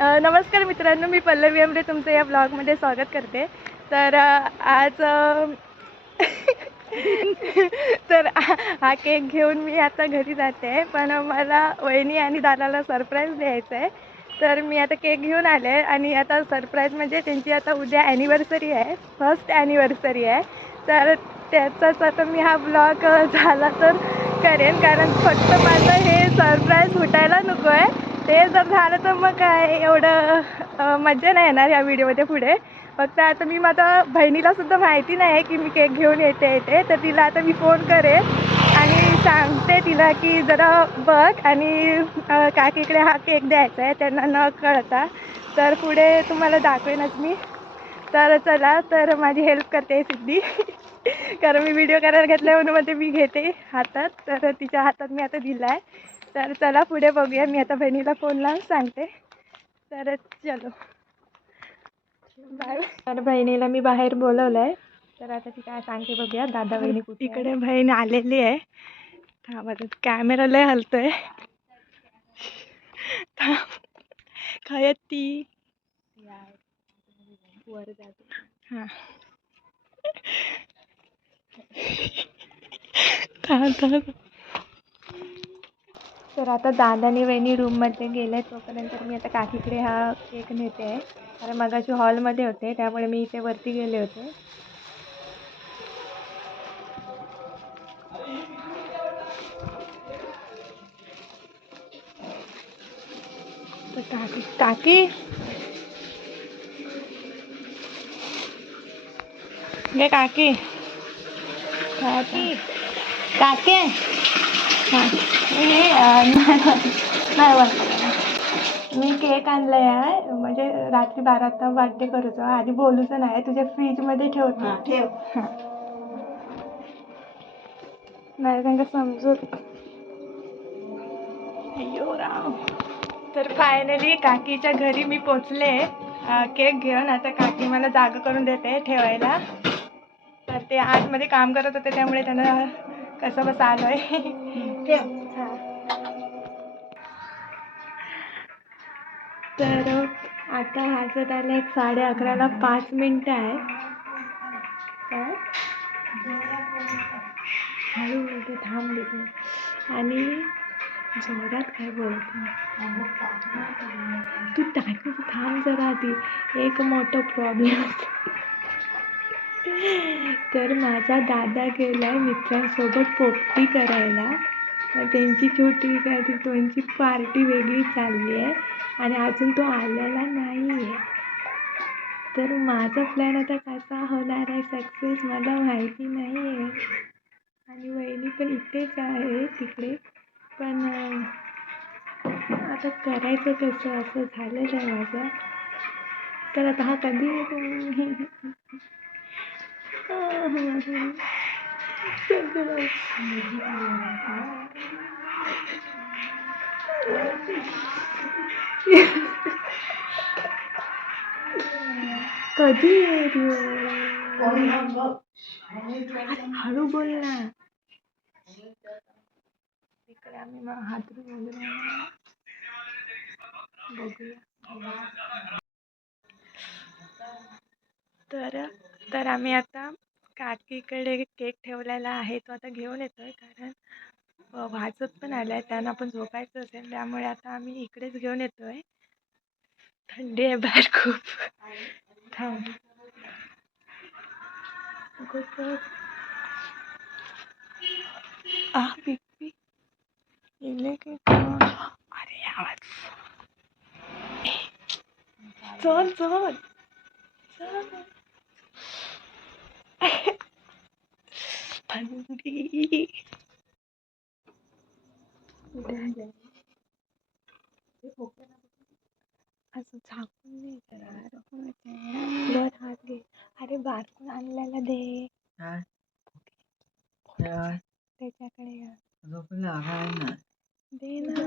नमस्कार मित्रांनो, मी पल्लवी आमरे तुमचं या ब्लॉगमध्ये स्वागत करते. तर आज हा केक घेऊन मी आता घरी जाते, पण मला वहिनी आणि दादाला सरप्राईज द्यायचं आहे. तर मी आता केक घेऊन आले आणि आता सरप्राईज म्हणजे त्यांची आता उद्या ॲनिव्हर्सरी आहे, फर्स्ट ॲनिव्हर्सरी आहे. तर त्याचाच आता मी हा ब्लॉग झाला तर करेन, कारण फक्त माझं हे सरप्राईज फुटायला नको आहे. ते जर झालं तर मग काय एवढं मजा नाही येणार ह्या व्हिडिओमध्ये पुढे. फक्त आता मी माझ्या बहिणीलासुद्धा माहिती नाही आहे की मी केक घेऊन येते, तर तिला आता मी फोन करेन आणि सांगते तिला की जरा बघ आणि काकीकडे हा केक द्यायचा आहे त्यांना न कळता. तर पुढे तुम्हाला दाखवेनच मी. तर चला, तर माझी हेल्प करते सिद्धी कारण मी व्हिडिओ करायला घेतला म्हणून मध्ये मी घेते हातात, तर तिच्या हातात मी आता दिला आहे. तर चला पुढे बघूया. मी आता बहिणीला फोन लावून सांगते. तर चलो बाय. तर बहिणीला मी बाहेर बोलवलं आहे, तर आता ती काय सांगते बघूया. दादा बहिणी इकडे बहीण आलेली आहे. थांबा, कॅमेरा लय हलतोय. काय ती हां तर आता दादानी वहिनी रूममध्ये गेले, तोपर्यंत मी आता काकीकडे हा केक नेते आहे. कारण मगाशी हॉलमध्ये होते, त्यामुळे मी इथे वरती गेले होते. तर काकी काकी गे काकी काकी काके हां नाही मी केक आणलाय आहे, म्हणजे रात्री 12चा बर्थडे करूचो. आधी बोलूचं नाही, तुझ्या फ्रीजमध्ये ठेवतो. ठेव. हां नाही त्यांना समजून. अय्यो राम. तर फायनली काकीच्या घरी मी पोचले केक घेऊन. आता काकी मला जागा करून देते ठेवायला. तर ते आतमध्ये काम करत होते, त्यामुळे त्यांना कसं बस आलो आहे. तर आता वाजत आले 11:30ला 5 मिनटं आहे. काय हळू बोलते, थांब देते आणि जोरात काय बोलते तू. टाकू थांब जरा आधी, एक मोठं प्रॉब्लेम. तर माझा दादा गेलाय मित्रांसोबत पोपटी करायला. त्यांची छोटी काय ती त्यांची पार्टी वेगळी चालली आहे आणि अजून तो आलेला नाही आहे. तर माझा प्लॅन आता कसा होणार आहे सक्सेस मला माहिती नाही आहे. आणि वहिनी पण इथेच आहे तिकडे, पण आता करायचं कसं असं झालेलं आहे माझं. तर आता हा कधी कधी हळू बोल ना. तिकडे आम्ही मग हातरून वगैरे बघूया. तर आम्ही आता काकीकडे केक ठेवलेला आहे, तो आता घेऊन येतोय. कारण वाजत पण आलाय, त्यांना पण झोपायचं असेल, त्यामुळे आता आम्ही इकडेच घेऊन येतोय. थंडी आहे बाहेर खूप. थांब पिक इले की अरे आवाज चल चल थंडी. असं झाकून नाही वर हात घे. अरे बारकून आणलेला दे त्याच्याकडे दे ना.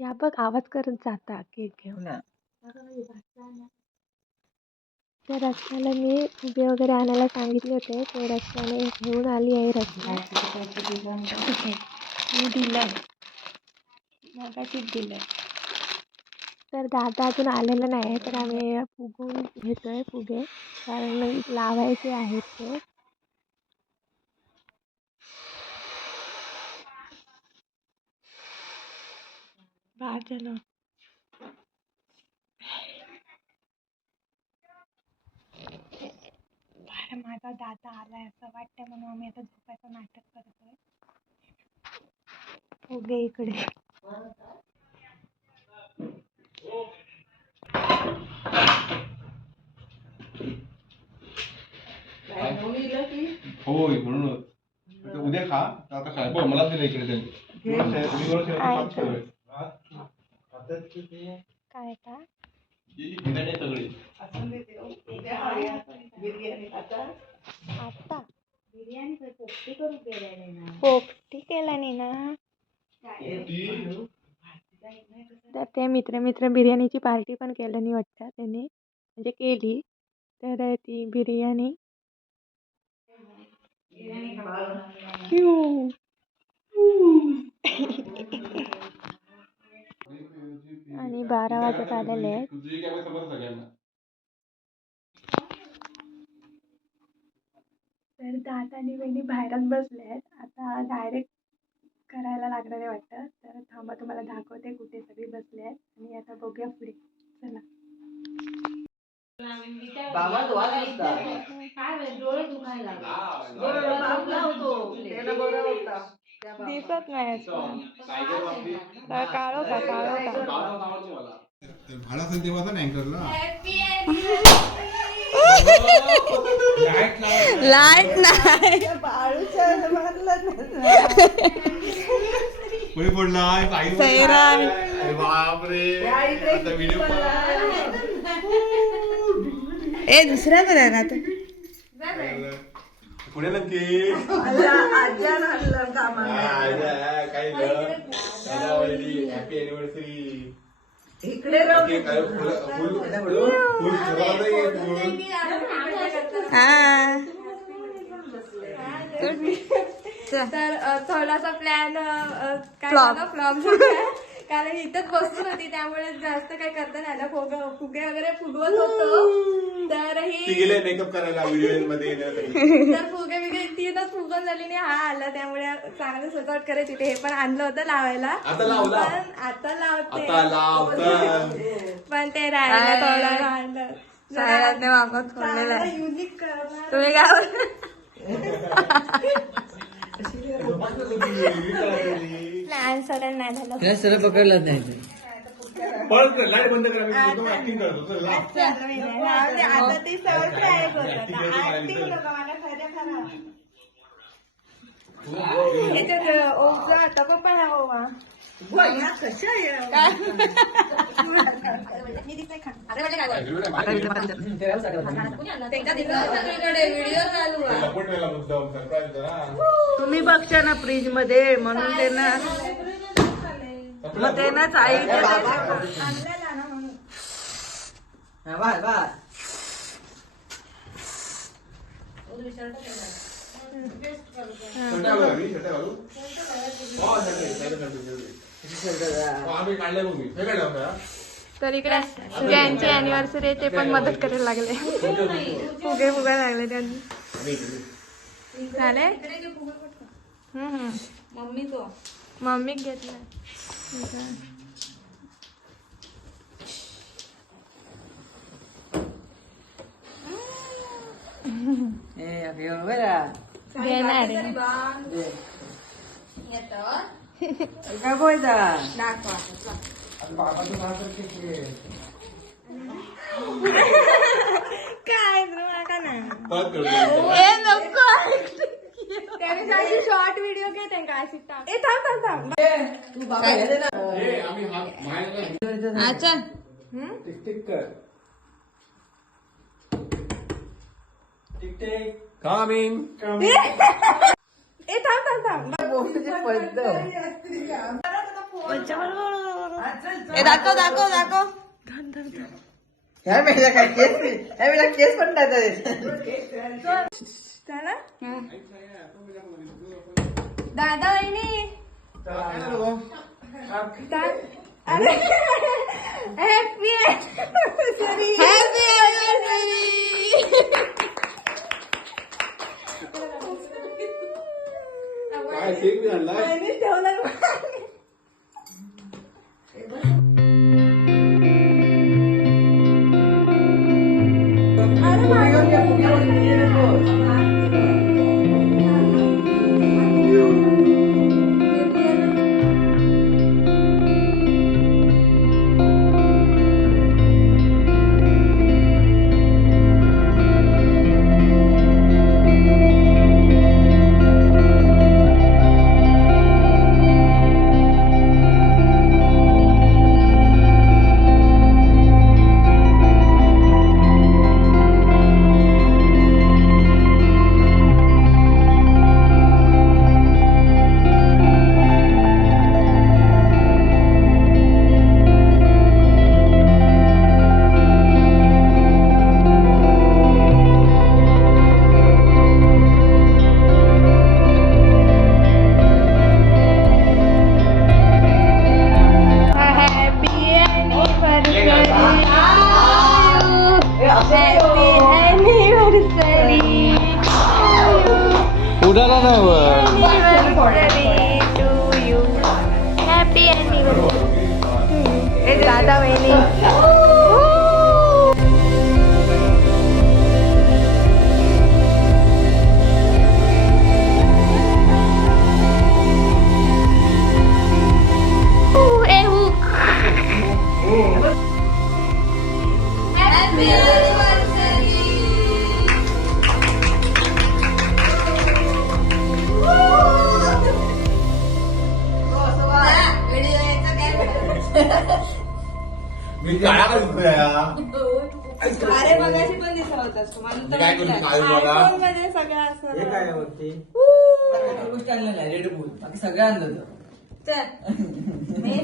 या बघ आवाज करत जाता केक घेऊन. त्या रस्त्याला मी उभे वगैरे आणायला सांगितले होते, ते रस्त्याने घेऊन आली आहे. रस्ता मी दिलंय मगाशीच दिलंय. तर दादा अजून आलेला नाही तर आम्ही फुगून घेतोय फुगे कारण लावायचे आहेत ते. बाहेर झालं बाहेर माझा दादा आलाय असं वाटतं म्हणून आम्ही आता झोपायचं नाटक करतोय. फुगे इकडे होय म्हणूनच उद्या खा आता खा बघ मला दिलं इकडे त्यांनी काय का आता पोपटी केला नाही ना तर ते मित्र बिर्याणीची पार्टी पण केलं नाही वाटतं त्यांनी म्हणजे केली तर ती बिर्याणी आणि 12 वाजत आलेले आहेत. तर दादा आणि वहिनी बाहेरच बसले आहेत. आता डायरेक्ट करायला लागणार आहे वाटतं तर थांबा तुम्हाला दाखवते कुठे सगळे बसले आहेत आणि आता बघूया पुढे चला. दिसत नाही तर काळो का भाडा तेव्हा अँकरला लाईट नाही कोणी पडला बापरे व्हिडिओ ए दुसऱ्या बरं ना पुढे नक्की हॅपी अॅनिव्हर्सरी इकडे तर थोडासा प्लॅन काय झाला फ्लॉप झाला कारण इथंच बसून होती त्यामुळे जास्त काही करता नाही आलं. फुगे वगैरे फुगवत होतो तर ही मेकअप करायला व्हिडिओ मध्ये तर फुगे बिगे तीनच फुगून झाली नाही हा आला त्यामुळे चांगलं सजावट करायची हे पण आणलं होतं लावायला पण आता लावते पण ते राहिलं थोडं राहिलं युनिक करणार तुम्ही काय प्लॅन सरळ नाही झालं सरळ पकडलं नाही लाईट बंद करा ऍक्टिंग करतो आता ती सवय काय करत ऍक्टिंग नका मला खरं खरं याच्यात ओमचा आता पण आहे ओवा कशा तुम्ही बघता ना फ्रीज मध्ये म्हणून त्यांना मग त्यांनाच आई तर इकडे ज्यांची अॅनिव्हर्सरी आहे ते पण मदत करायला लागले फुगे फुगा लागले त्यांनी झाले मम्मी घेतलं देणार काय बोलता काय नका ना नको त्याने शॉर्ट व्हिडिओ घे त्यांना अशी ए थांब अच्छा कमिंग ए थांब दाखव ह्या वेळेला काय केस पण चला दादा वहिनी अरे हे मी काळा का दिसतोय या? अरे मगाशी पण दिसत होतास मी काय करू काळी मला iPhone मध्ये सगळं असं हे काय होते गोष्ट आणलेलं आहे रेड बुल बाकी सगळं आणलं होतं. मी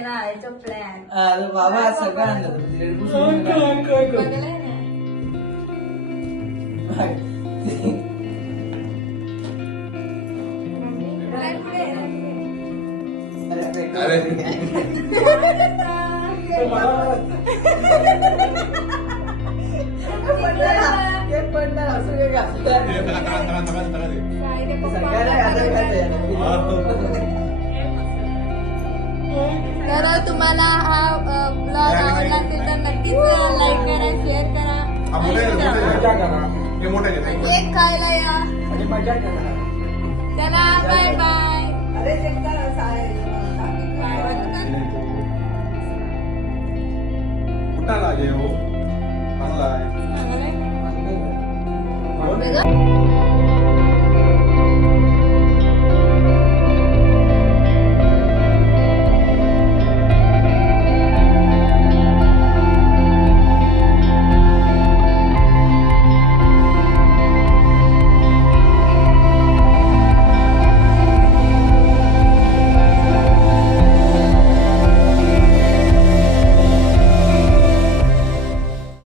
ना याचं प्लॅन अरे बाबा सगळं आणलं होतं. रेड बुल अरे तर तुम्हाला हा ब्लॉग आवडला असेल तर नक्कीच लाईक करा शेअर करा हे मोठे केक खायला या मजा करा. चला बाय बाय कुठाला जेव चांगला आहे चांगलं